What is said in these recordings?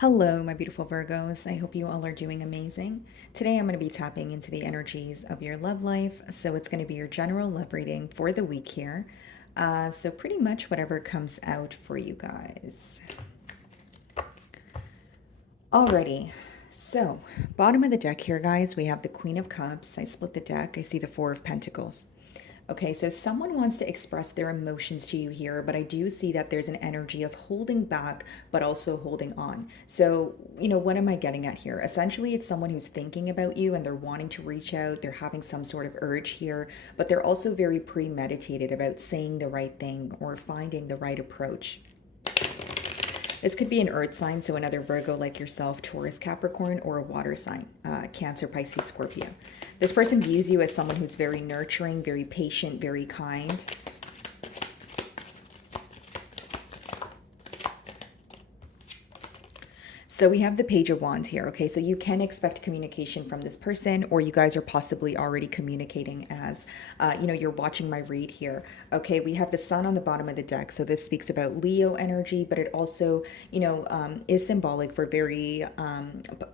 Hello, my beautiful Virgos. I hope you all are doing amazing. Today, I'm going to be tapping into the energies of your love life. So, it's going to be your general love reading for the week here. So, pretty much whatever comes out for you guys. Alrighty. So, bottom of the deck here, guys, we have the Queen of Cups. I split the deck. I see the Four of Pentacles. Okay, so someone wants to express their emotions to you here, but I do see that there's an energy of holding back, but also holding on. So, what am I getting at here? Essentially, it's someone who's thinking about you and they're wanting to reach out. They're having some sort of urge here, but they're also very premeditated about saying the right thing or finding the right approach. This could be an earth sign, so another Virgo like yourself, Taurus, Capricorn, or a water sign, Cancer, Pisces, Scorpio. This person views you as someone who's very nurturing, very patient, very kind. So we have the Page of Wands here, okay? So you can expect communication from this person, or you guys are possibly already communicating as, you're watching my read here. Okay, we have the Sun on the bottom of the deck. So this speaks about Leo energy, but it also, is symbolic for very,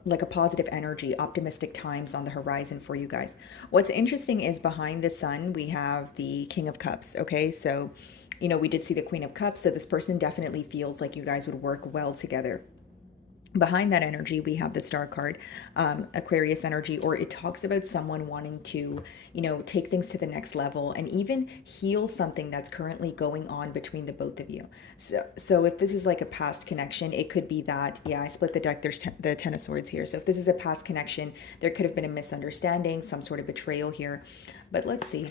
like a positive energy, optimistic times on the horizon for you guys. What's interesting is behind the Sun, we have the King of Cups, okay? So, we did see the Queen of Cups. So this person definitely feels like you guys would work well together. Behind that energy, we have the Star card, Aquarius energy, or it talks about someone wanting to, take things to the next level and even heal something that's currently going on between the both of you. So if this is like a past connection, it could be that, yeah, I split the deck. There's the Ten of Swords here. So if this is a past connection, there could have been a misunderstanding, some sort of betrayal here. But let's see.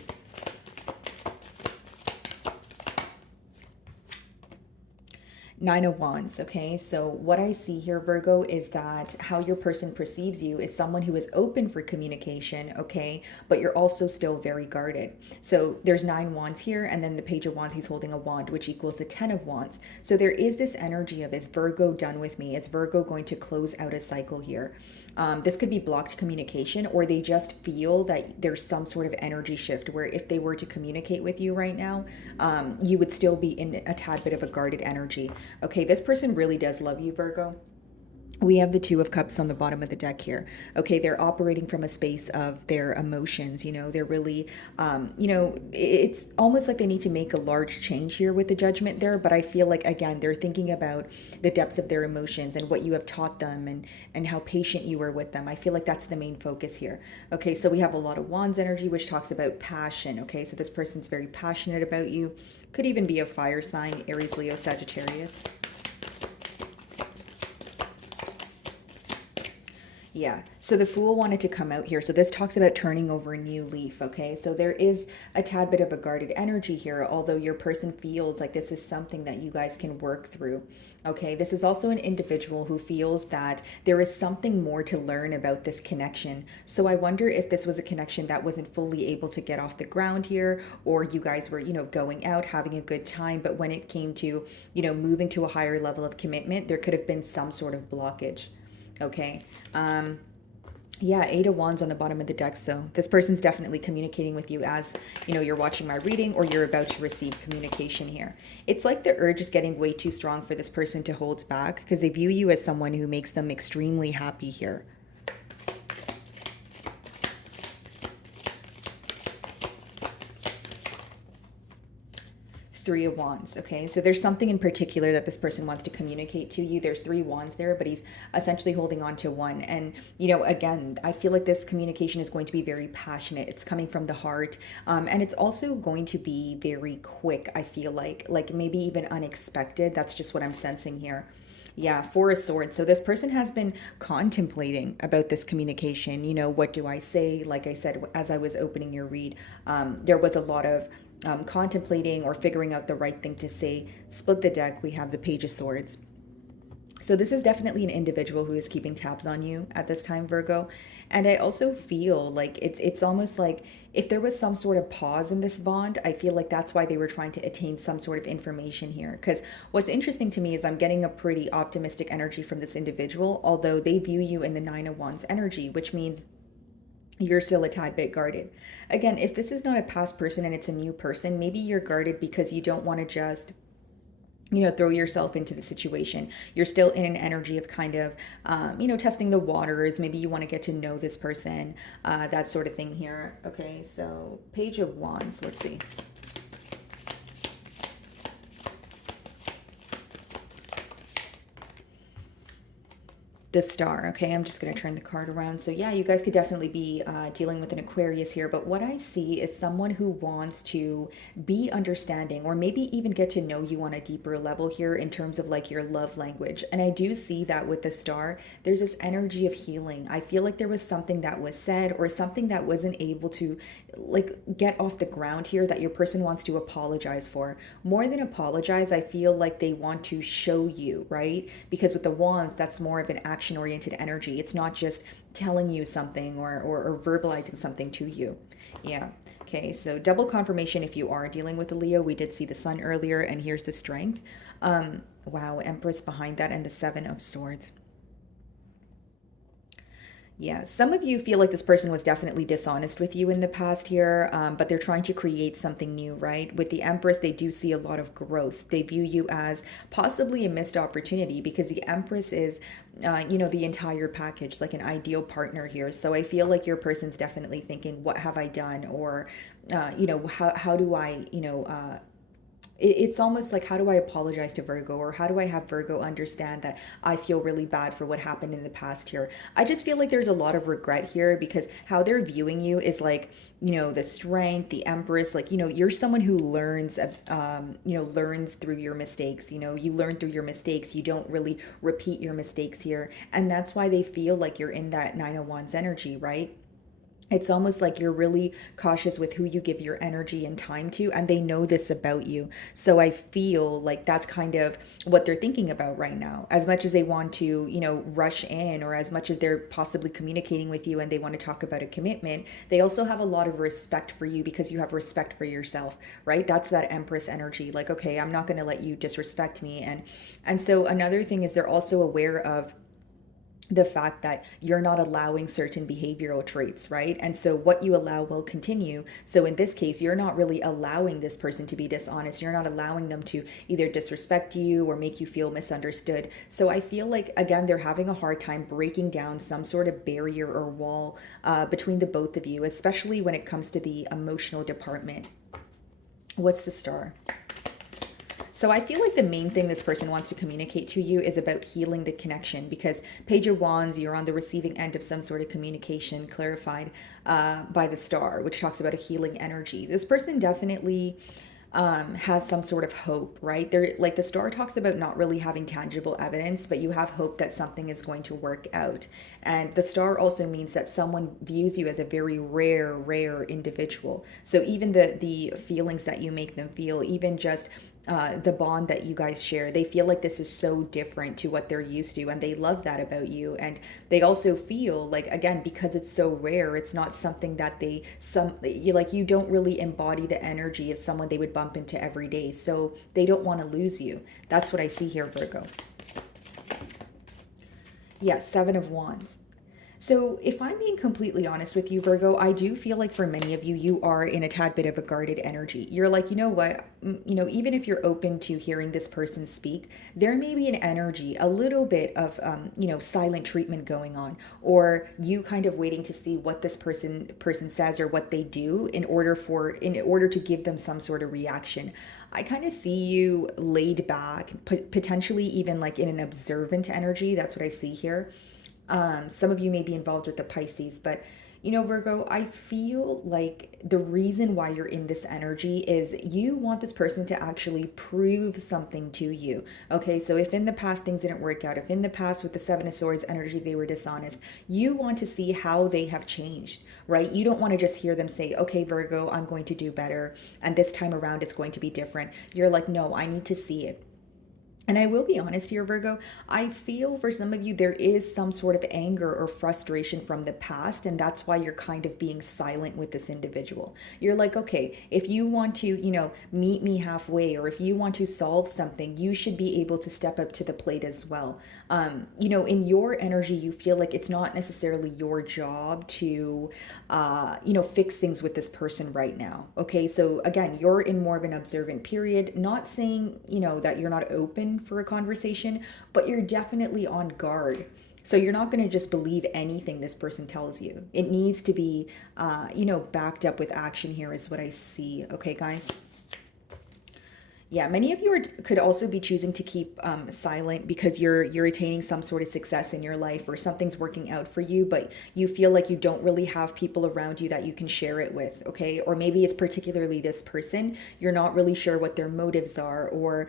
Nine of Wands, okay? So what I see here, Virgo, is that how your person perceives you is someone who is open for communication, okay? But you're also still very guarded. So there's nine wands here, and then the Page of Wands, he's holding a wand, which equals the Ten of Wands. So there is this energy of, is Virgo done with me? Is Virgo going to close out a cycle here? This could be blocked communication, or they just feel that there's some sort of energy shift where if they were to communicate with you right now, you would still be in a tad bit of a guarded energy. Okay, this person really does love you, Virgo. We have the Two of Cups on the bottom of the deck here. Okay, they're operating from a space of their emotions. They're really, it's almost like they need to make a large change here with the Judgment there. But I feel like, again, they're thinking about the depths of their emotions and what you have taught them and how patient you were with them. I feel like that's the main focus here. Okay, so we have a lot of Wands energy, which talks about passion. Okay, so this person's very passionate about you. Could even be a fire sign, Aries, Leo, Sagittarius. Yeah. So the Fool wanted to come out here. So this talks about turning over a new leaf. Okay. So there is a tad bit of a guarded energy here, although your person feels like this is something that you guys can work through. Okay. This is also an individual who feels that there is something more to learn about this connection. So I wonder if this was a connection that wasn't fully able to get off the ground here, or you guys were, going out, having a good time. But when it came to, moving to a higher level of commitment, there could have been some sort of blockage. Okay. Yeah, Eight of Wands on the bottom of the deck. So this person's definitely communicating with you as, you're watching my reading or you're about to receive communication here. It's like the urge is getting way too strong for this person to hold back because they view you as someone who makes them extremely happy here. Three of Wands. Okay, so there's something in particular that this person wants to communicate to you. There's three wands there, but he's essentially holding on to one. And again, I feel like this communication is going to be very passionate. It's coming from the heart, and it's also going to be very quick. I feel like maybe even unexpected. That's just what I'm sensing here. Yeah, Four of Swords. So this person has been contemplating about this communication. What do I say? Like I said, as I was opening your read, there was a lot of contemplating or figuring out the right thing to say. Split the deck. We have the Page of Swords. So this is definitely an individual who is keeping tabs on you at this time, Virgo. And I also feel like it's almost like if there was some sort of pause in this bond, I feel like that's why they were trying to attain some sort of information here. Because what's interesting to me is I'm getting a pretty optimistic energy from this individual, although they view you in the Nine of Wands energy, which means you're still a tad bit guarded. Again, if this is not a past person and it's a new person, maybe you're guarded because you don't want to just throw yourself into the situation. You're still in an energy of kind of, testing the waters. Maybe you want to get to know this person, that sort of thing here. Okay, so Page of Wands. Let's see. The Star. Okay, I'm just going to turn the card around. So yeah, you guys could definitely be dealing with an Aquarius here, but what I see is someone who wants to be understanding, or maybe even get to know you on a deeper level here in terms of like your love language. And I do see that with the Star, there's this energy of healing. I feel like there was something that was said or something that wasn't able to like get off the ground here that your person wants to apologize for. More than apologize, I feel like they want to show you, right? Because with the Wands, that's more of an action oriented energy. It's not just telling you something or verbalizing something to you. Yeah. Okay, so double confirmation if you are dealing with a Leo. We did see the Sun earlier, and here's the Strength. Wow, Empress behind that, and the Seven of Swords. Yeah, some of you feel like this person was definitely dishonest with you in the past here, but they're trying to create something new, right? With the Empress, they do see a lot of growth. They view you as possibly a missed opportunity because the Empress is, the entire package, like an ideal partner here. So I feel like your person's definitely thinking, what have I done? Or, how do I, it's almost like, how do I apologize to Virgo, or how do I have Virgo understand that I feel really bad for what happened in the past here? I just feel like there's a lot of regret here because how they're viewing you is like, the Strength, the Empress, like, you're someone who learns, learns through your mistakes. You learn through your mistakes. You don't really repeat your mistakes here. And that's why they feel like you're in that Nine of Wands energy, right? It's almost like you're really cautious with who you give your energy and time to, and they know this about you. So I feel like that's kind of what they're thinking about right now. As much as they want to, rush in, or as much as they're possibly communicating with you and they want to talk about a commitment, they also have a lot of respect for you because you have respect for yourself, right? That's that Empress energy. Like, okay, I'm not going to let you disrespect me. And so another thing is they're also aware of the fact that you're not allowing certain behavioral traits, right? And so what you allow will continue. So in this case, you're not really allowing this person to be dishonest. You're not allowing them to either disrespect you or make you feel misunderstood. So I feel like, again, they're having a hard time breaking down some sort of barrier or wall between the both of you, especially when it comes to the emotional department. What's the Star? So I feel like the main thing this person wants to communicate to you is about healing the connection, because Page of Wands, you're on the receiving end of some sort of communication clarified by the Star, which talks about a healing energy. This person definitely has some sort of hope, right? They're like, the Star talks about not really having tangible evidence, but you have hope that something is going to work out. And the Star also means that someone views you as a very rare individual. So even the feelings that you make them feel, even just the bond that you guys share, they feel like this is so different to what they're used to, and they love that about you. And they also feel like, again, because it's so rare, it's not something that you don't really embody the energy of someone they would bump into every day, so they don't want to lose you. That's what I see here, Virgo. Yes, Seven of Wands. So, if I'm being completely honest with you, Virgo, I do feel like for many of you, you are in a tad bit of a guarded energy. You're like, you know what? Even if you're open to hearing this person speak, there may be an energy, a little bit of, silent treatment going on, or you kind of waiting to see what this person says or what they do in order to give them some sort of reaction. I kind of see you laid back, potentially even like in an observant energy. That's what I see here. Some of you may be involved with the Pisces, but Virgo, I feel like the reason why you're in this energy is you want this person to actually prove something to you. Okay, so if in the past things didn't work out, if in the past with the Seven of Swords energy they were dishonest, you want to see how they have changed, right? You don't want to just hear them say, okay, Virgo, I'm going to do better, and this time around it's going to be different. You're like, no, I need to see it. And I will be honest here, Virgo, I feel for some of you there is some sort of anger or frustration from the past, and that's why you're kind of being silent with this individual. You're like, okay, if you want to, meet me halfway, or if you want to solve something, you should be able to step up to the plate as well. In your energy, you feel like it's not necessarily your job to, fix things with this person right now. Okay, so again, you're in more of an observant period, not saying, that you're not open for a conversation, but you're definitely on guard. So you're not going to just believe anything this person tells you. It needs to be, backed up with action here, is what I see. Okay, guys? Yeah, many of you could also be choosing to keep silent because you're attaining some sort of success in your life, or something's working out for you, but you feel like you don't really have people around you that you can share it with, okay? Or maybe it's particularly this person. You're not really sure what their motives are, or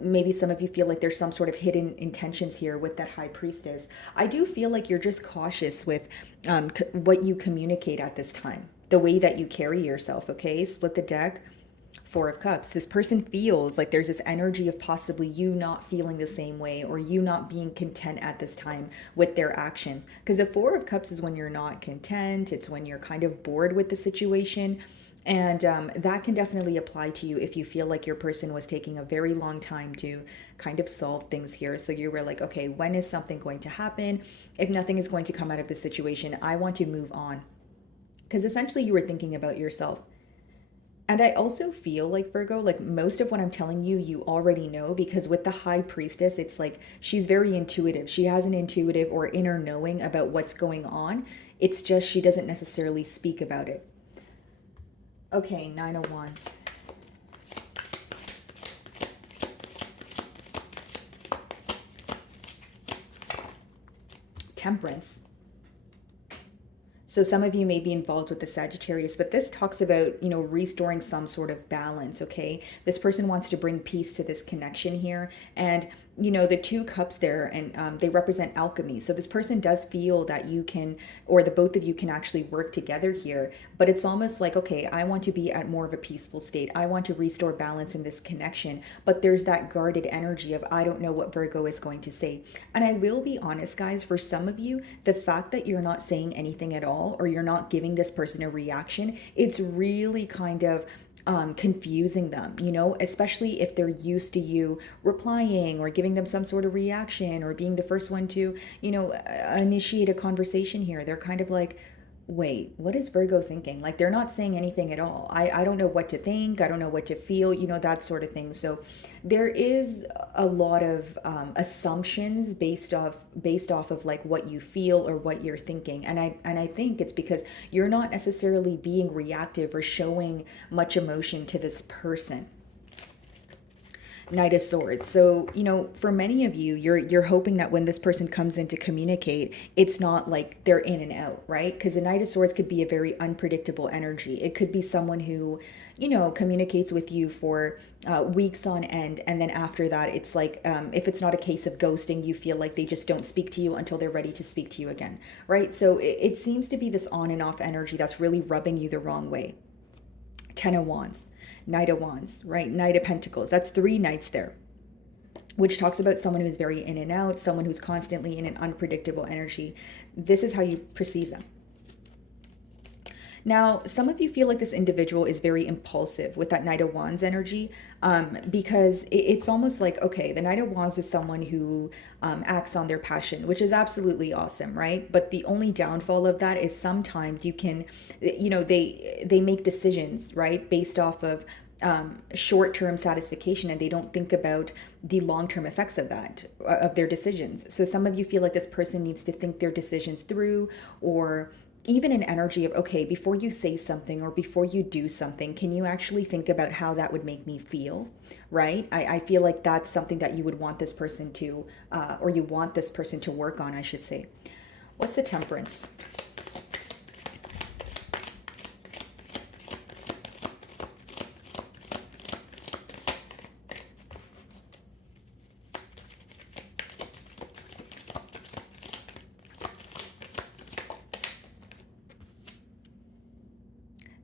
maybe some of you feel like there's some sort of hidden intentions here with that high priestess. I do feel like you're just cautious with what you communicate at this time, the way that you carry yourself, okay? Split the deck. Four of Cups. This person feels like there's this energy of possibly you not feeling the same way, or you not being content at this time with their actions. Because the Four of Cups is when you're not content, it's when you're kind of bored with the situation. And that can definitely apply to you if you feel like your person was taking a very long time to kind of solve things here. So you were like, okay, when is something going to happen? If nothing is going to come out of this situation, I want to move on. Because essentially you were thinking about yourself. And I also feel like, Virgo, like most of what I'm telling you, you already know, because with the high priestess, it's like she's very intuitive. She has an intuitive or inner knowing about what's going on. It's just she doesn't necessarily speak about it. Okay, Nine of Wands. Temperance. So some of you may be involved with the Sagittarius, but this talks about, restoring some sort of balance, okay? This person wants to bring peace to this connection here. And, the two cups there, and they represent alchemy. So this person does feel that you can, or the both of you can actually work together here. But it's almost like, okay, I want to be at more of a peaceful state. I want to restore balance in this connection. But there's that guarded energy of, I don't know what Virgo is going to say. And I will be honest, guys, for some of you, the fact that you're not saying anything at all, or you're not giving this person a reaction, it's really kind of confusing them, especially if they're used to you replying or giving them some sort of reaction, or being the first one to, initiate a conversation here. They're kind of like, wait, what is Virgo thinking? Like, they're not saying anything at all. I don't know what to think. I don't know what to feel, that sort of thing. So there is a lot of assumptions based off of like what you feel or what you're thinking. And I think it's because you're not necessarily being reactive or showing much emotion to this person. Knight of Swords. So, for many of you, you're hoping that when this person comes in to communicate, it's not like they're in and out, right? Because the Knight of Swords could be a very unpredictable energy. It could be someone who, communicates with you for weeks on end, and then after that, it's like, if it's not a case of ghosting, you feel like they just don't speak to you until they're ready to speak to you again, right? So it seems to be this on and off energy that's really rubbing you the wrong way. Ten of Wands. Knight of Wands, right? Knight of Pentacles. That's three knights there, which talks about someone who's very in and out, someone who's constantly in an unpredictable energy. This is how you perceive them. Now, some of you feel like this individual is very impulsive with that Knight of Wands energy, because it's almost like, okay, the Knight of Wands is someone who acts on their passion, which is absolutely awesome, right? But the only downfall of that is sometimes you can, they make decisions, right, based off of short-term satisfaction, and they don't think about the long-term effects of that, of their decisions. So some of you feel like this person needs to think their decisions through, or even an energy of, okay, before you say something or before you do something, can you actually think about how that would make me feel, right? I feel like that's something that you would want this person to, or you want this person to work on, I should say. What's the Temperance?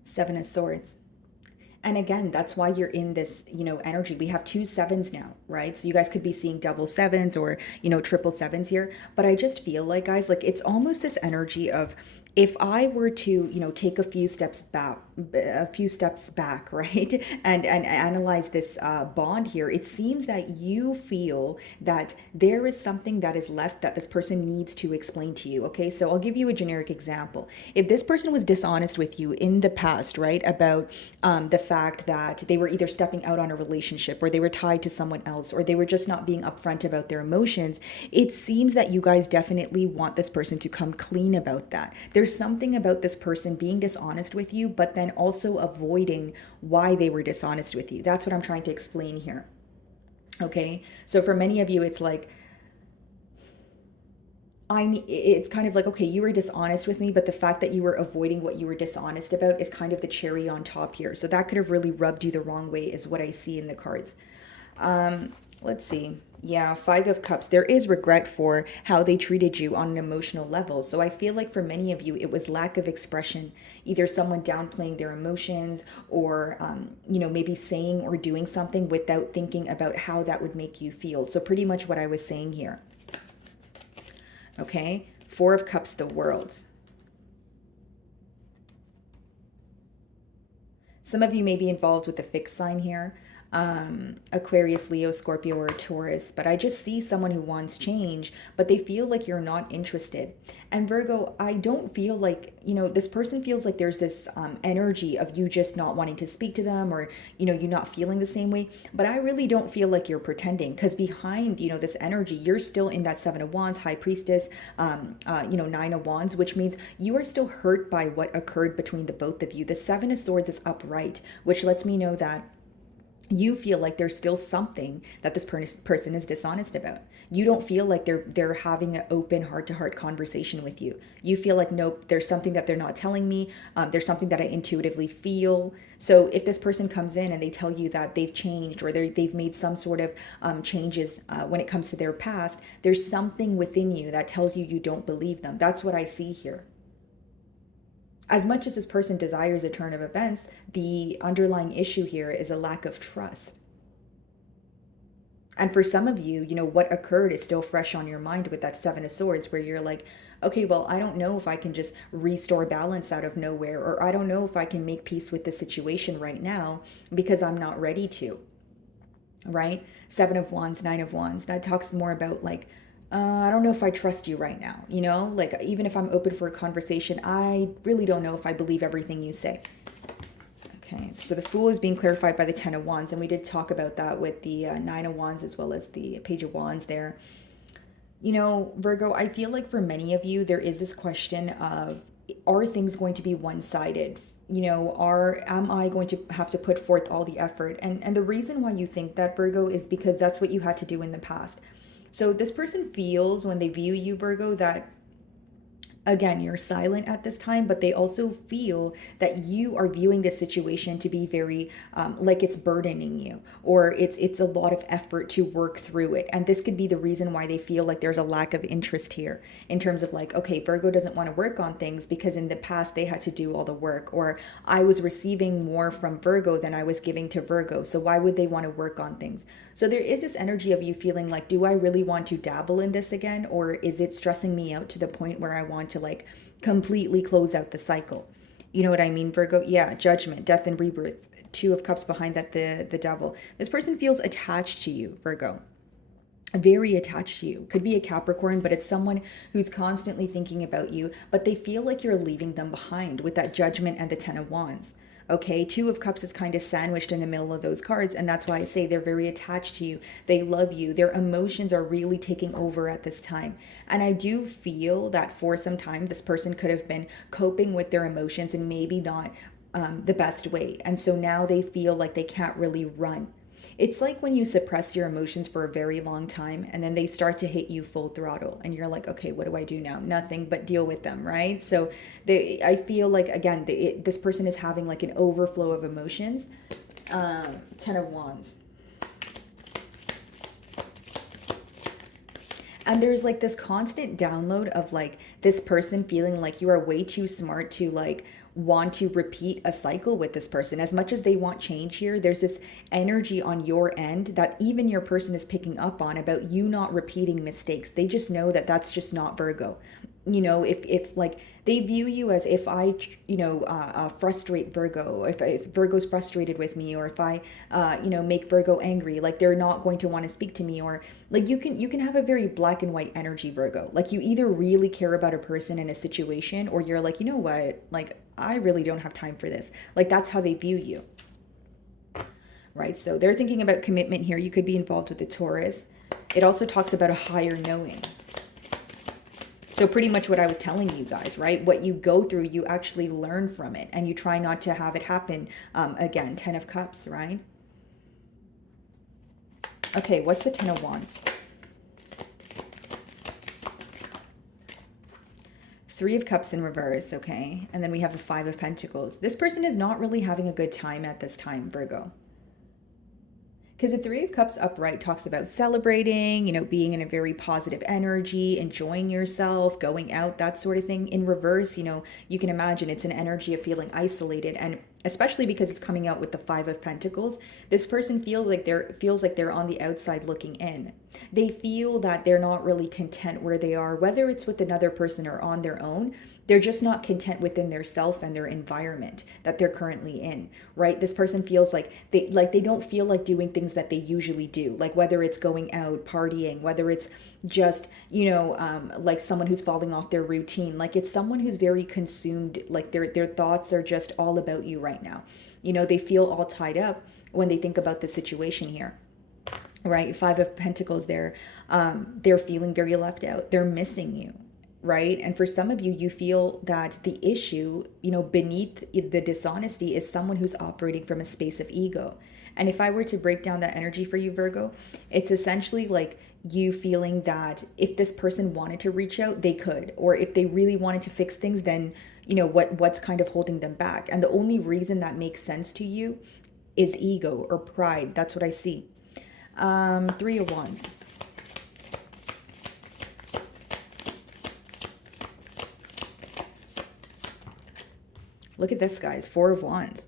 Seven of Swords. And again, that's why you're in this, energy. We have two sevens now, right? So you guys could be seeing double sevens or, triple sevens here. But I just feel like, guys, like it's almost this energy of, if I were to, take a few steps back, right, and analyze this bond here, it seems that you feel that there is something that is left that this person needs to explain to you. Okay, so I'll give you a generic example. If this person was dishonest with you in the past, right, about the fact that they were either stepping out on a relationship, or they were tied to someone else, or they were just not being upfront about their emotions, it seems that you guys definitely want this person to come clean about that. There's something about this person being dishonest with you, but then also avoiding why they were dishonest with you. That's what I'm trying to explain here. Okay, so for many of you, it's like, it's kind of like, okay, you were dishonest with me, but the fact that you were avoiding what you were dishonest about is kind of the cherry on top here. So that could have really rubbed you the wrong way, is what I see in the cards. Let's see. Yeah, Five of Cups. There is regret for how they treated you on an emotional level. So I feel like for many of you, it was lack of expression. Either someone downplaying their emotions, or, maybe saying or doing something without thinking about how that would make you feel. So pretty much what I was saying here. Okay, Four of Cups, the World. Some of you may be involved with the fixed sign here. Aquarius, Leo, Scorpio, or Taurus, but I just see someone who wants change, but they feel like you're not interested. And Virgo, I don't feel like, this person feels like there's this energy of you just not wanting to speak to them, or, you not feeling the same way. But I really don't feel like you're pretending, because behind, this energy, you're still in that Seven of Wands, High Priestess, Nine of Wands, which means you are still hurt by what occurred between the both of you. The Seven of Swords is upright, which lets me know that you feel like there's still something that this person is dishonest about. You don't feel like they're having an open heart-to-heart conversation with you. You feel like, nope, there's something that they're not telling me. There's something that I intuitively feel. So if this person comes in and they tell you that they've changed, or they've made some sort of changes when it comes to their past, there's something within you that tells you don't believe them. That's what I see here. As much as this person desires a turn of events, the underlying issue here is a lack of trust. And for some of you, what occurred is still fresh on your mind with that Seven of Swords, where you're like, okay, well, I don't know if I can just restore balance out of nowhere, or I don't know if I can make peace with the situation right now because I'm not ready to, right? Seven of Wands, Nine of Wands, that talks more about like, I don't know if I trust you right now, like even if I'm open for a conversation, I really don't know if I believe everything you say. Okay, so the Fool is being clarified by the Ten of Wands, and we did talk about that with the Nine of Wands as well as the Page of Wands there. Virgo, I feel like for many of you, there is this question of, are things going to be one-sided? Am I going to have to put forth all the effort? And the reason why you think that, Virgo, is because that's what you had to do in the past. So this person feels, when they view you, Virgo, that, again, you're silent at this time, but they also feel that you are viewing this situation to be very like it's burdening you, or it's a lot of effort to work through it. And this could be the reason why they feel like there's a lack of interest here, in terms of like, okay, Virgo doesn't want to work on things because in the past they had to do all the work, or I was receiving more from Virgo than I was giving to Virgo, so why would they want to work on things? So there is this energy of you feeling like, do I really want to dabble in this again, or is it stressing me out to the point where I want to like completely close out the cycle? You know what I mean, Virgo? Yeah, Judgment, Death and Rebirth. Two of Cups behind that, the Devil. This person feels attached to you, Virgo. Very attached to you. Could be a Capricorn, but it's someone who's constantly thinking about you, but they feel like you're leaving them behind with that Judgment and the Ten of Wands. Okay, Two of Cups is kind of sandwiched in the middle of those cards, and that's why I say they're very attached to you. They love you. Their emotions are really taking over at this time. And I do feel that for some time, this person could have been coping with their emotions and maybe not the best way. And so now they feel like they can't really run. It's like when you suppress your emotions for a very long time and then they start to hit you full throttle and you're like, okay, what do I do now? Nothing but deal with them, right? So I feel like, again, this person is having like an overflow of emotions. Ten of Wands. And there's like this constant download of like this person feeling like you are way too smart to like want to repeat a cycle with this person. As much as they want change here, there's this energy on your end that even your person is picking up on about you not repeating mistakes. They just know that that's just not Virgo. If like they view you as, if I frustrate Virgo, if Virgo's frustrated with me, or if I make Virgo angry, like they're not going to want to speak to me. Or like you can have a very black and white energy, Virgo. Like you either really care about a person in a situation, or you're like, you know what, like I really don't have time for this. Like that's how they view you, right? So they're thinking about commitment here. You could be involved with the Taurus. It also talks about a higher knowing. So pretty much what I was telling you guys, right? What you go through, you actually learn from it, and you try not to have it happen again. 10 of Cups, right? Okay, what's the 10 of Wands? 3 of Cups in reverse, okay? And then we have the 5 of Pentacles. This person is not really having a good time at this time, Virgo. Because the 3 of Cups upright talks about celebrating, being in a very positive energy, enjoying yourself, going out, that sort of thing. In reverse, you can imagine it's an energy of feeling isolated. And especially because it's coming out with the 5 of Pentacles, this person feels like they're on the outside looking in. They feel that they're not really content where they are, whether it's with another person or on their own. They're just not content within their self and their environment that they're currently in, right? This person feels like they don't feel like doing things that they usually do, like whether it's going out, partying, whether it's just, like someone who's falling off their routine. Like it's someone who's very consumed, like their thoughts are just all about you right now. They feel all tied up when they think about the situation here. Right? 5 of Pentacles there. They're feeling very left out. They're missing you. Right? And for some of you, you feel that the issue, beneath the dishonesty is someone who's operating from a space of ego. And if I were to break down that energy for you, Virgo, it's essentially like you feeling that if this person wanted to reach out, they could. Or if they really wanted to fix things, then, what's kind of holding them back. And the only reason that makes sense to you is ego or pride. That's what I see. 3 of Wands. Look at this, guys. 4 of Wands.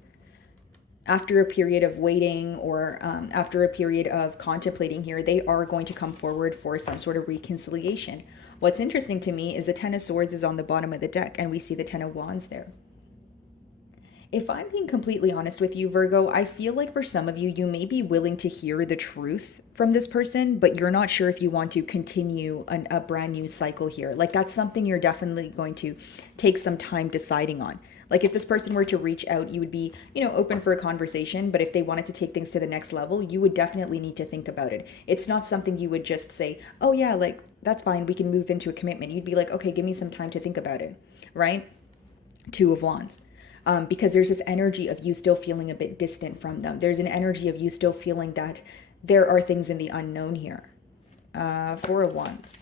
After a period of waiting, or after a period of contemplating here, they are going to come forward for some sort of reconciliation. What's interesting to me is the 10 of Swords is on the bottom of the deck, and we see the 10 of Wands there. If I'm being completely honest with you, Virgo, I feel like for some of you, you may be willing to hear the truth from this person, but you're not sure if you want to continue a brand new cycle here. Like that's something you're definitely going to take some time deciding on. Like if this person were to reach out, you would be, open for a conversation. But if they wanted to take things to the next level, you would definitely need to think about it. It's not something you would just say, oh yeah, like that's fine, we can move into a commitment. You'd be like, okay, give me some time to think about it, right? 2 of Wands. Because there's this energy of you still feeling a bit distant from them. There's an energy of you still feeling that there are things in the unknown here. 4 of Wands.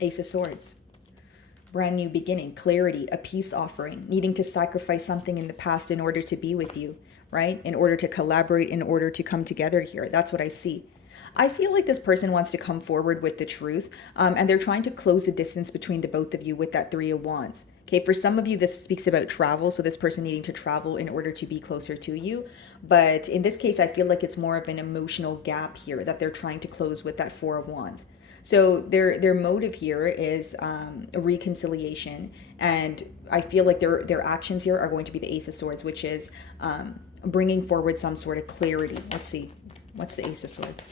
Ace of Swords. Brand new beginning, clarity, a peace offering, needing to sacrifice something in the past in order to be with you, right? In order to collaborate, in order to come together here. That's what I see. I feel like this person wants to come forward with the truth, and they're trying to close the distance between the both of you with that 3 of Wands. Okay, for some of you, this speaks about travel, so this person needing to travel in order to be closer to you. But in this case, I feel like it's more of an emotional gap here that they're trying to close with that 4 of Wands. So their motive here is a reconciliation, and I feel like their actions here are going to be the Ace of Swords, which is bringing forward some sort of clarity. Let's see, what's the Ace of Swords?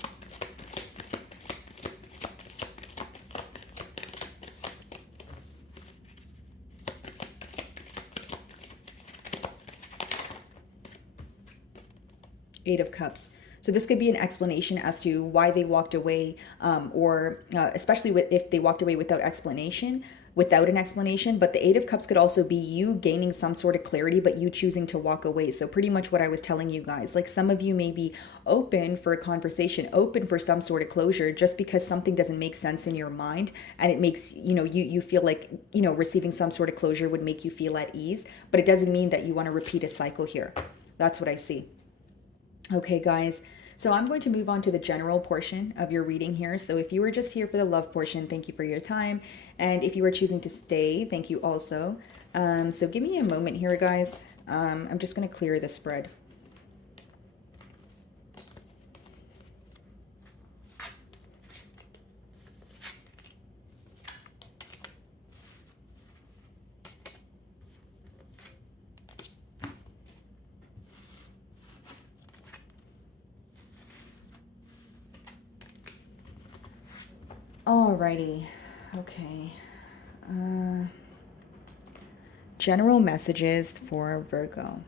Eight of Cups. So this could be an explanation as to why they walked away, or especially if they walked away without an explanation. But the 8 of Cups could also be you gaining some sort of clarity, but you choosing to walk away. So pretty much what I was telling you guys, like some of you may be open for a conversation, open for some sort of closure, just because something doesn't make sense in your mind, and it makes, you feel like, receiving some sort of closure would make you feel at ease, but it doesn't mean that you want to repeat a cycle here. That's what I see. Okay, guys. So I'm going to move on to the general portion of your reading here. So if you were just here for the love portion, thank you for your time. And if you are choosing to stay, thank you also. So give me a moment here, guys. I'm just going to clear the spread. Alrighty. Okay. General messages for Virgo.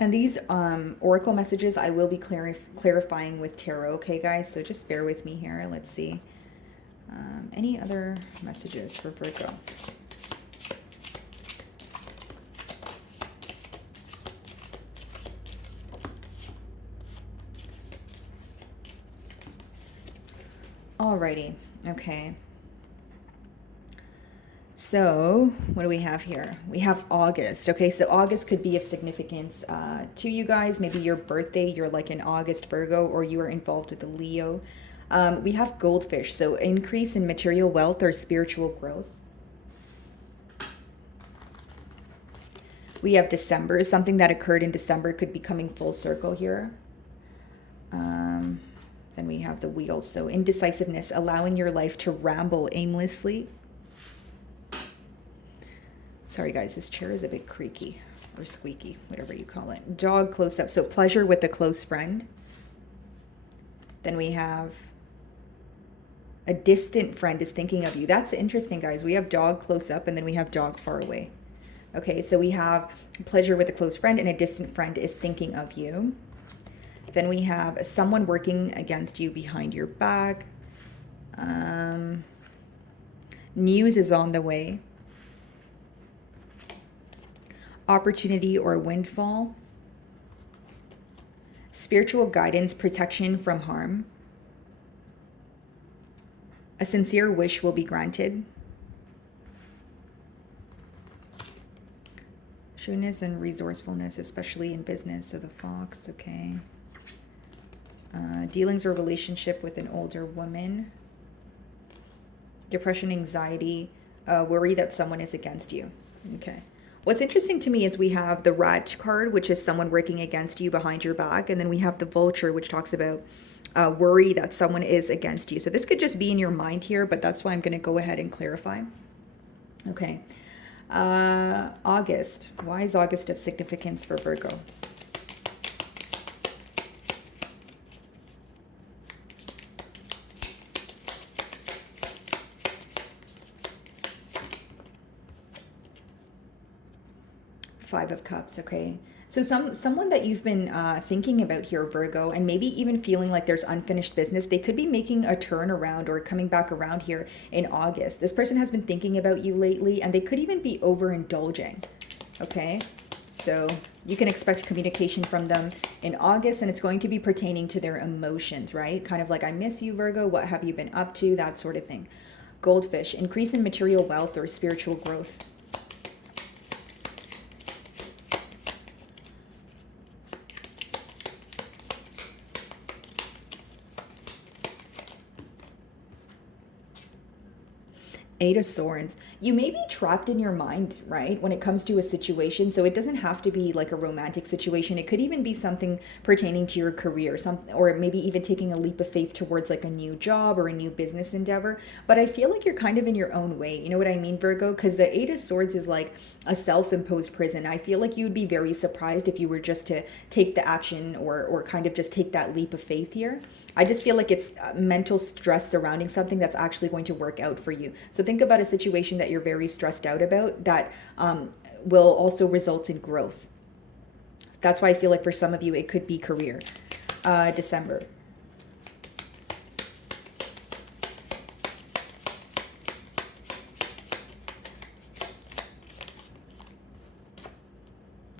And these oracle messages I will be clarifying with tarot, okay, guys? So just bear with me here. Let's see. Any other messages for Virgo? Alrighty, okay. So what do we have here? We have August. Okay, so August could be of significance to you guys. Maybe your birthday, you're like an August Virgo, or you are involved with the Leo. We have goldfish, so increase in material wealth or spiritual growth. We have December. Something that occurred in December could be coming full circle here. Then we have the wheel. So indecisiveness, allowing your life to ramble aimlessly. Sorry, guys, this chair is a bit creaky or squeaky, whatever you call it. Dog close up. So pleasure with a close friend. Then we have a distant friend is thinking of you. That's interesting, guys. We have dog close up and then we have dog far away. Okay, so we have pleasure with a close friend and a distant friend is thinking of you. Then we have someone working against you behind your back. News is on the way. Opportunity or windfall. Spiritual guidance, protection from harm. A sincere wish will be granted. Shrewdness and resourcefulness, especially in business. So the fox, okay. Dealings or relationship with an older woman. Depression, anxiety, worry that someone is against you. Okay. What's interesting to me is we have the rat card, which is someone working against you behind your back. And then we have the vulture, which talks about worry that someone is against you. So this could just be in your mind here, but that's why I'm going to go ahead and clarify. Okay. August. Why is August of significance for Virgo? Five of Cups, okay. So someone that you've been thinking about here, Virgo, and maybe even feeling like there's unfinished business, they could be making a turnaround or coming back around here in August. This person has been thinking about you lately, and they could even be overindulging, okay? So you can expect communication from them in August, and it's going to be pertaining to their emotions, right? Kind of like, I miss you, Virgo, what have you been up to, that sort of thing. Goldfish, increase in material wealth or spiritual growth. Eight of Swords. You may be trapped in your mind, right, when it comes to a situation. So it doesn't have to be like a romantic situation. It could even be something pertaining to your career, or maybe even taking a leap of faith towards like a new job or a new business endeavor. But I feel like you're kind of in your own way. You know what I mean, Virgo? Because the Eight of Swords is like a self-imposed prison. I feel like you would be very surprised if you were just to take the action or kind of just take that leap of faith here. I just feel like it's mental stress surrounding something that's actually going to work out for you. So think about a situation that you're very stressed out about that will also result in growth. That's why I feel like for some of you, it could be career. December.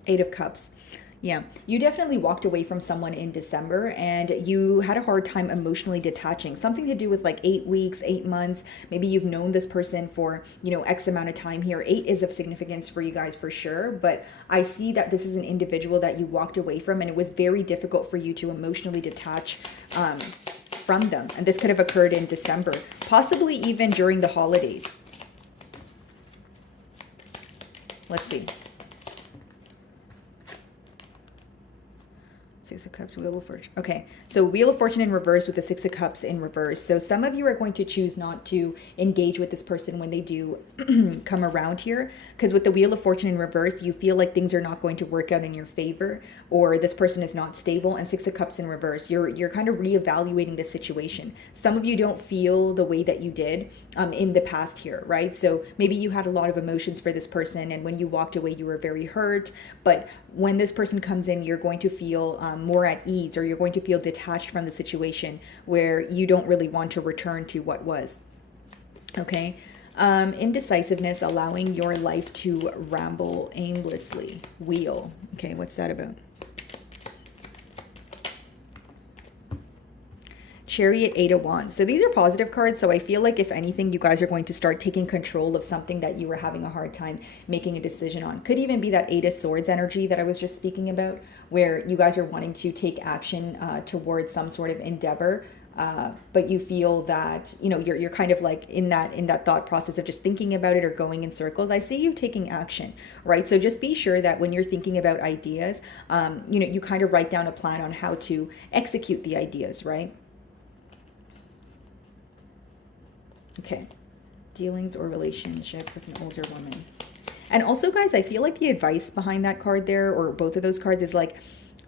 Eight of Cups. Yeah, you definitely walked away from someone in December and you had a hard time emotionally detaching. Something to do with like 8 weeks, 8 months. Maybe you've known this person for, X amount of time here. Eight is of significance for you guys for sure, but I see that this is an individual that you walked away from and it was very difficult for you to emotionally detach from them. And this could have occurred in December, possibly even during the holidays. Let's see. Six of Cups, Wheel of Fortune. Okay, so Wheel of Fortune in reverse with the Six of Cups in reverse. So some of you are going to choose not to engage with this person when they do come around here, because with the Wheel of Fortune in reverse, you feel like things are not going to work out in your favor, or this person is not stable. And Six of Cups in reverse, you're kind of reevaluating the situation. Some of you don't feel the way that you did in the past here, right? So maybe you had a lot of emotions for this person, and when you walked away, you were very hurt. But when this person comes in, you're going to feel more at ease, or you're going to feel detached from the situation where you don't really want to return to what was. Okay. Indecisiveness, allowing your life to ramble aimlessly. Wheel. Okay, what's that about? Chariot, Eight of Wands. So these are positive cards. So I feel like if anything, you guys are going to start taking control of something that you were having a hard time making a decision on. Could even be that Eight of Swords energy that I was just speaking about, where you guys are wanting to take action towards some sort of endeavor. But you feel that you're kind of like in that thought process of just thinking about it or going in circles. I see you taking action, right? So just be sure that when you're thinking about ideas, you kind of write down a plan on how to execute the ideas, right? Okay, dealings or relationship with an older woman. And also, guys, I feel like the advice behind that card there, or both of those cards, is like,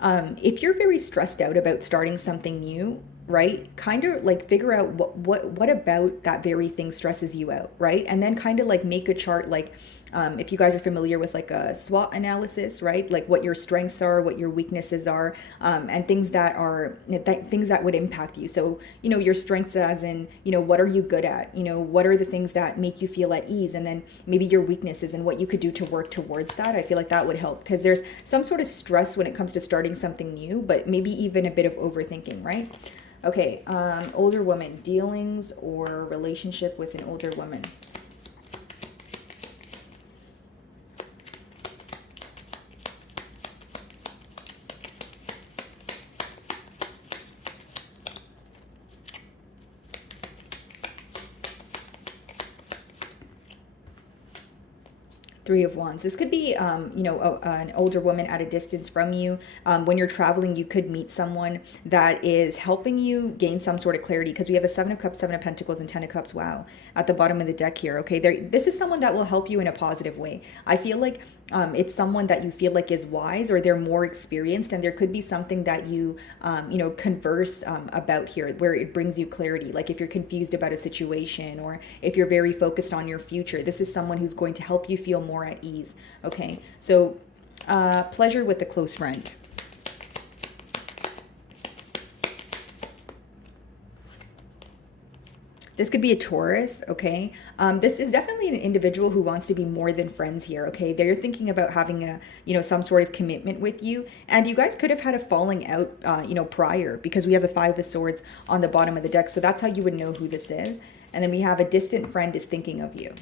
if you're very stressed out about starting something new, right, kind of like figure out what about that very thing stresses you out, right? And then kind of like make a chart, like if you guys are familiar with like a SWOT analysis, right, like what your strengths are, what your weaknesses are, and things that would impact you. So your strengths, as in what are you good at, what are the things that make you feel at ease, and then maybe your weaknesses and what you could do to work towards that. I feel like that would help, because there's some sort of stress when it comes to starting something new, but maybe even a bit of overthinking, right? Okay, older woman, dealings or relationship with an older woman. Three of Wands. This could be, an older woman at a distance from you. When you're traveling, you could meet someone that is helping you gain some sort of clarity, because we have a Seven of Cups, Seven of Pentacles, and Ten of Cups. Wow, at the bottom of the deck here. Okay, this is someone that will help you in a positive way. I feel like it's someone that you feel like is wise, or they're more experienced, and there could be something that you converse about here where it brings you clarity. Like if you're confused about a situation, or if you're very focused on your future, this is someone who's going to help you feel more at ease. Okay, so pleasure with a close friend. This could be a Taurus, okay? This is definitely an individual who wants to be more than friends here, okay? They're thinking about having some sort of commitment with you, and you guys could have had a falling out, prior, because we have the Five of Swords on the bottom of the deck, so that's how you would know who this is. And then we have a distant friend is thinking of you.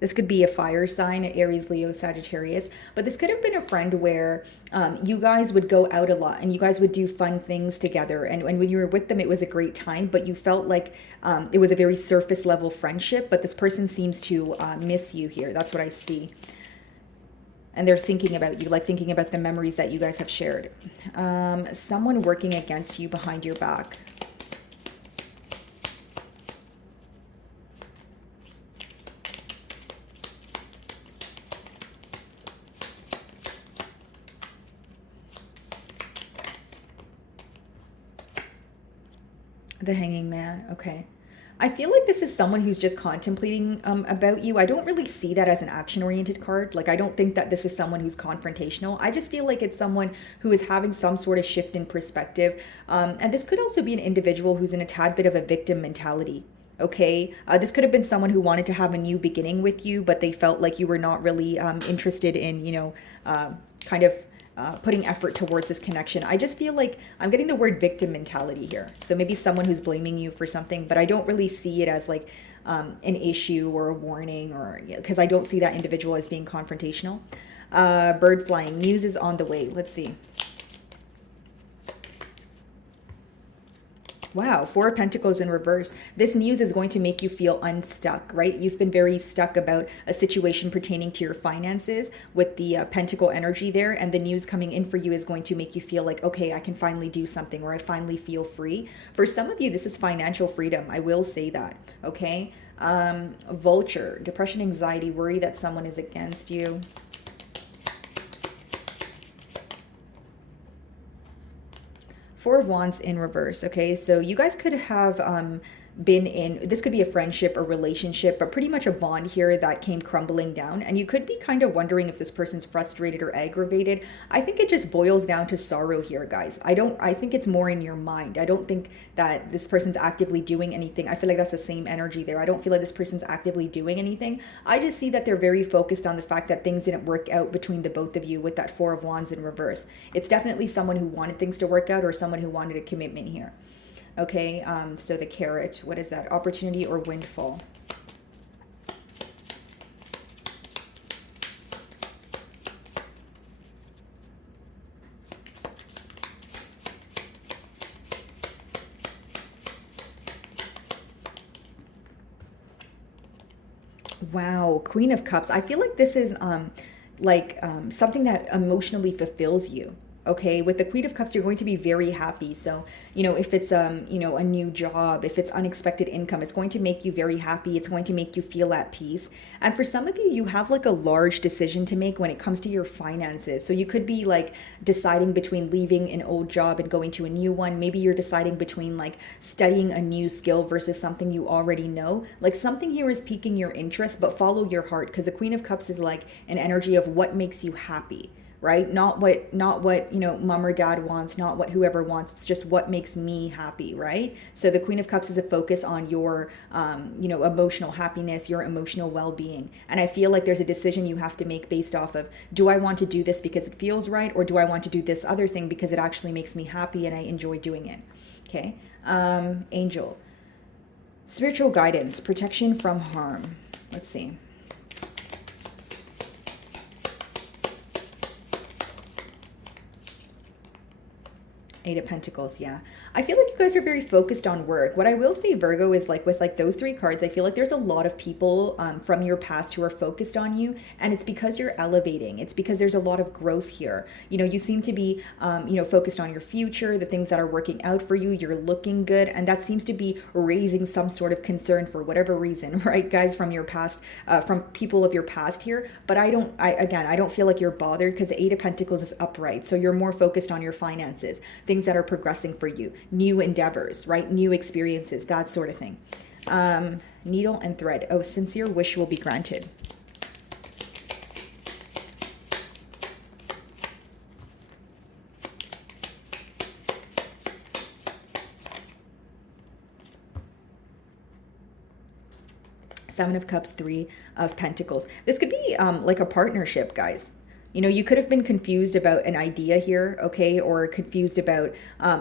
This could be a fire sign, Aries, Leo, Sagittarius, but this could have been a friend where you guys would go out a lot and you guys would do fun things together. And when you were with them, it was a great time, but you felt like it was a very surface level friendship, but this person seems to miss you here. That's what I see. And they're thinking about you, like thinking about the memories that you guys have shared. Someone working against you behind your back. The Hanging Man, okay. I feel like this is someone who's just contemplating about you. I don't really see that as an action oriented card. Like, I don't think that this is someone who's confrontational. I just feel like it's someone who is having some sort of shift in perspective. And this could also be an individual who's in a tad bit of a victim mentality. Okay, this could have been someone who wanted to have a new beginning with you, but they felt like you were not really interested in, kind of putting effort towards this connection. I just feel like I'm getting the word victim mentality here. So maybe someone who's blaming you for something, but I don't really see it as like an issue or a warning, or because I don't see that individual as being confrontational. Bird flying, news is on the way. Let's see. Wow, Four of Pentacles in reverse. This news is going to make you feel unstuck, right? You've been very stuck about a situation pertaining to your finances with the Pentacle energy there, and the news coming in for you is going to make you feel like, okay, I can finally do something, or I finally feel free. For some of you, this is financial freedom. I will say that, okay? Vulture, depression, anxiety, worry that someone is against you. Four of Wands in reverse. Okay, so you guys could have been in, this could be a friendship or relationship, but pretty much a bond here that came crumbling down, and you could be kind of wondering if this person's frustrated or aggravated. I think it just boils down to sorrow here, guys. I think it's more in your mind. I don't think that this person's actively doing anything. I feel like that's the same energy there. I don't feel like this person's actively doing anything. I just see that they're very focused on the fact that things didn't work out between the both of you with that Four of Wands in reverse. It's definitely someone who wanted things to work out, or someone who wanted a commitment here. Okay, so the carrot, what is that? Opportunity or windfall? Wow, Queen of Cups. I feel like this is something that emotionally fulfills you. Okay, with the Queen of Cups, you're going to be very happy. So, if it's a new job, if it's unexpected income, it's going to make you very happy. It's going to make you feel at peace. And for some of you, you have like a large decision to make when it comes to your finances. So you could be like deciding between leaving an old job and going to a new one. Maybe you're deciding between like studying a new skill versus something you already know. Like, something here is piquing your interest, but follow your heart, because the Queen of Cups is like an energy of what makes you happy. Right? Not what mom or dad wants, not what whoever wants. It's just what makes me happy, right? So the Queen of Cups is a focus on your emotional happiness, your emotional well-being. And I feel like there's a decision you have to make based off of, do I want to do this because it feels right, or do I want to do this other thing because it actually makes me happy and I enjoy doing it? Okay. Angel. Spiritual guidance, protection from harm. Let's see. Eight of Pentacles, yeah. I feel like you guys are very focused on work. What I will say, Virgo, is like with like those three cards, I feel like there's a lot of people from your past who are focused on you, and it's because you're elevating. It's because there's a lot of growth here. You seem to be, focused on your future, the things that are working out for you. You're looking good, and that seems to be raising some sort of concern for whatever reason, right, guys, from your past, from people of your past here. But I don't feel like you're bothered, because the Eight of Pentacles is upright, so you're more focused on your finances, things that are progressing for you, new endeavors, right? New experiences, that sort of thing. Needle and thread. Oh, sincere wish will be granted. Seven of Cups, Three of Pentacles. This could be like a partnership, guys. You could have been confused about an idea here, okay, or confused about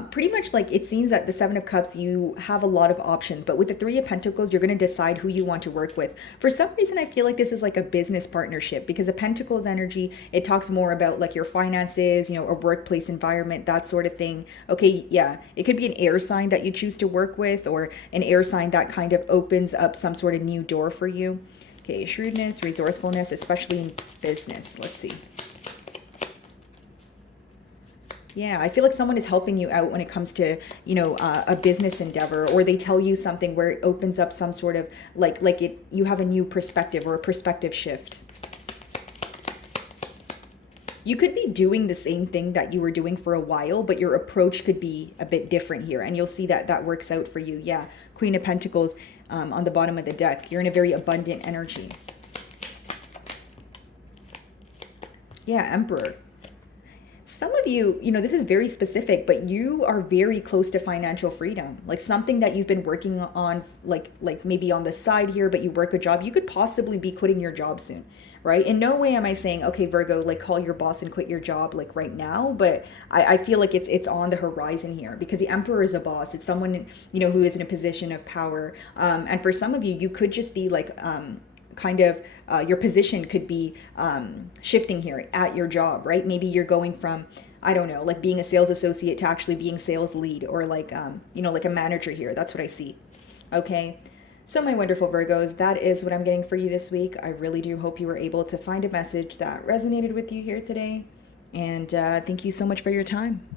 pretty much, like, it seems that the Seven of Cups, you have a lot of options, but with the Three of Pentacles, you're going to decide who you want to work with. For some reason, I feel like this is like a business partnership, because the Pentacles energy, it talks more about like your finances, a workplace environment, that sort of thing. Okay, yeah, it could be an air sign that you choose to work with, or an air sign that kind of opens up some sort of new door for you. Okay, shrewdness, resourcefulness, especially in business. Let's see. Yeah, I feel like someone is helping you out when it comes to, a business endeavor, or they tell you something where it opens up some sort of you have a new perspective or a perspective shift. You could be doing the same thing that you were doing for a while, but your approach could be a bit different here. And you'll see that that works out for you. Yeah. Queen of Pentacles on the bottom of the deck. You're in a very abundant energy. Yeah, Emperor. Some of you, this is very specific, but you are very close to financial freedom. Like something that you've been working on, like maybe on the side here, but you work a job. You could possibly be quitting your job soon, right? In no way am I saying, okay, Virgo, like call your boss and quit your job like right now, but I feel like it's on the horizon here because the Emperor is a boss. It's someone, who is in a position of power. And for some of you, you could just be like, kind of your position could be shifting here at your job, right? Maybe you're going from, I don't know, like being a sales associate to actually being sales lead, or like like a manager here. That's what I see. Okay, so my wonderful Virgos, that is what I'm getting for you this week. I really do hope you were able to find a message that resonated with you here today, and thank you so much for your time.